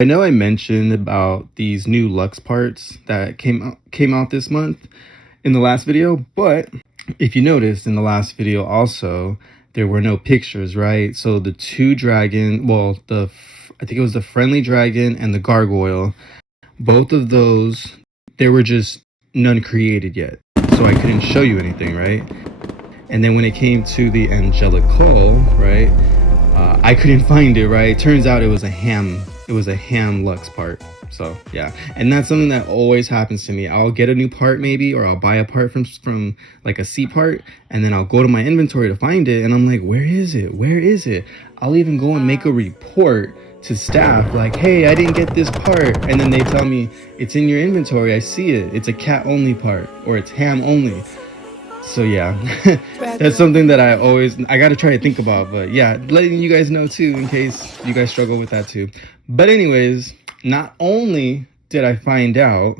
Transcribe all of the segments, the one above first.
I know I mentioned about these new Lux parts that came out this month in the last video, but if you noticed in the last video also, there were no pictures, right? So the two dragon, well, I think it was the friendly dragon and the gargoyle, both of those, there were just none created yet. So I couldn't show you anything, right? And then when it came to the Angelical, right? I couldn't find it, right? Turns out it was a ham Lux part. So yeah, and that's something that always happens to me. I'll get a new part maybe, or I'll buy a part from like a C part, and then I'll go to my inventory to find it, and I'm like, where is it? Where is it? I'll even go and make a report to staff like, hey, I didn't get this part, and then they tell me it's in your inventory. I see it. It's a cat only part, or it's ham only. So yeah, that's something that I got to try to think about. But yeah, letting you guys know too, in case you guys struggle with that too. But anyways, not only did I find out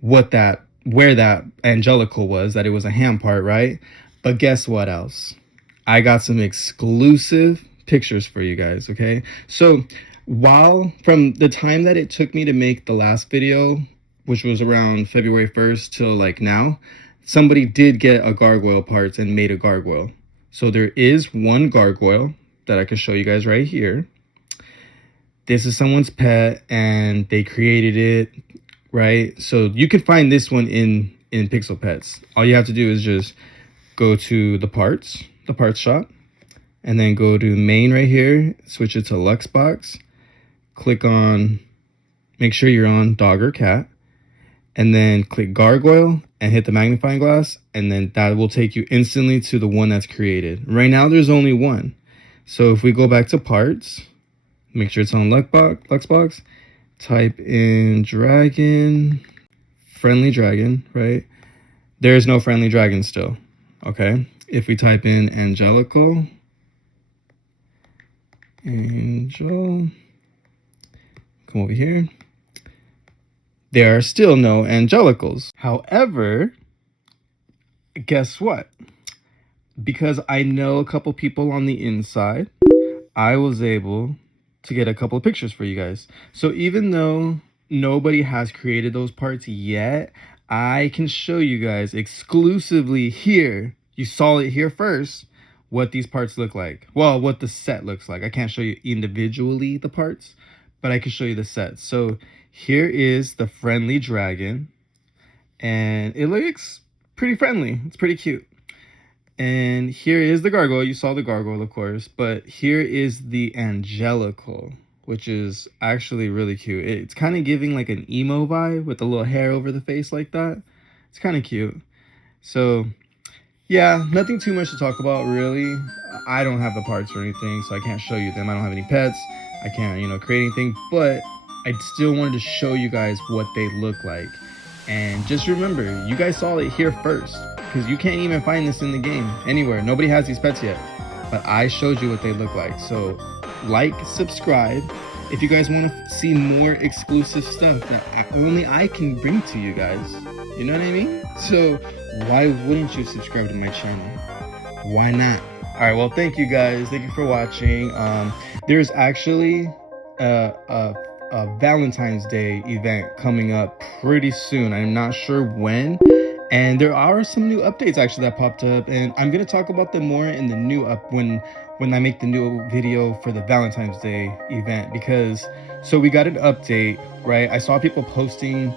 where that Angelical was, that it was a ham part, right? But guess what else? I got some exclusive pictures for you guys, okay? So from the time that it took me to make the last video, which was around February 1st till like now, somebody did get a gargoyle parts and made a gargoyle. So there is one gargoyle that I can show you guys right here. This is someone's pet and they created it, right? So you can find this one in Pixel Pets. All you have to do is just go to the parts shop, and then go to main right here, switch it to Luxbox, click on, make sure you're on dog or cat, and then click gargoyle and hit the magnifying glass, and then that will take you instantly to the one that's created. Right now there's only one. So if we go back to parts, make sure it's on Luxbox, type in dragon, friendly dragon, right? There's no friendly dragon still, okay? If we type in Angelical, come over here, there are still no Angelicals. However, guess what? Because I know a couple people on the inside, I was able to get a couple of pictures for you guys. So even though nobody has created those parts yet, I can show you guys exclusively here. You saw it here first, what these parts look like. Well, what the set looks like. I can't show you individually the parts, but I can show you the set. So here is the friendly dragon, and it looks pretty friendly. It's pretty cute. And here is the gargoyle. You saw the gargoyle, of course, but here is the Angelical, which is actually really cute. It's kind of giving like an emo vibe with a little hair over the face like that. It's kind of cute. So yeah, nothing too much to talk about really. I don't have the parts or anything, so I can't show you them. I don't have any pets. I can't, create anything, but I still wanted to show you guys what they look like. And just remember, you guys saw it here first, because you can't even find this in the game anywhere. Nobody has these pets yet, but I showed you what they look like. So like, subscribe if you guys want to see more exclusive stuff that only I can bring to you guys. You know what I mean? So why wouldn't you subscribe to my channel? Why not? All right, well, thank you guys. Thank you for watching. There's actually a Valentine's Day event coming up pretty soon. I'm not sure when. And there are some new updates actually that popped up, and I'm gonna talk about them more in the new when I make the new video for the Valentine's Day event. Because so we got an update, right? I saw people posting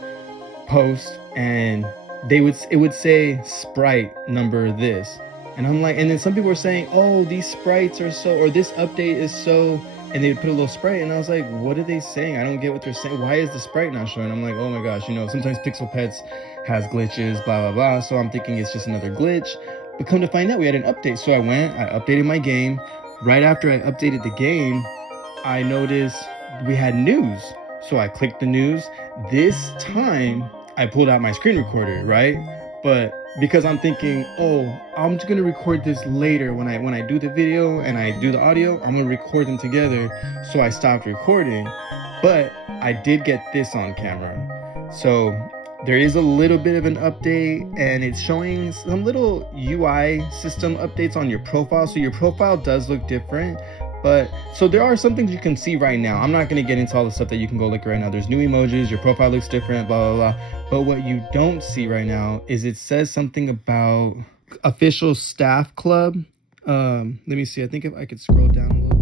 posts, and it would say sprite number this, and I'm like, and then some people were saying, oh, these sprites are so, or this update is so, and they would put a little sprite, and I was like, what are they saying? I don't get what they're saying. Why is the sprite not showing? I'm like, oh my gosh, sometimes Pixel Pets has glitches, blah blah blah. So I'm thinking it's just another glitch, but come to find out we had an update. So I updated my game. Right after I updated the game, I noticed we had news. So I clicked the news. This time I pulled out my screen recorder, right? But because I'm thinking, oh, I'm just gonna record this later when I do the video and I do the audio, I'm gonna record them together. So I stopped recording, but I did get this on camera. So there is a little bit of an update, and it's showing some little UI system updates on your profile. So your profile does look different, But so there are some things you can see right now. I'm not going to get into all the stuff that you can go look right now. There's new emojis, your profile looks different, blah, blah, blah. But what you don't see right now is it says something about official staff club. Let me see. I think if I could scroll down a little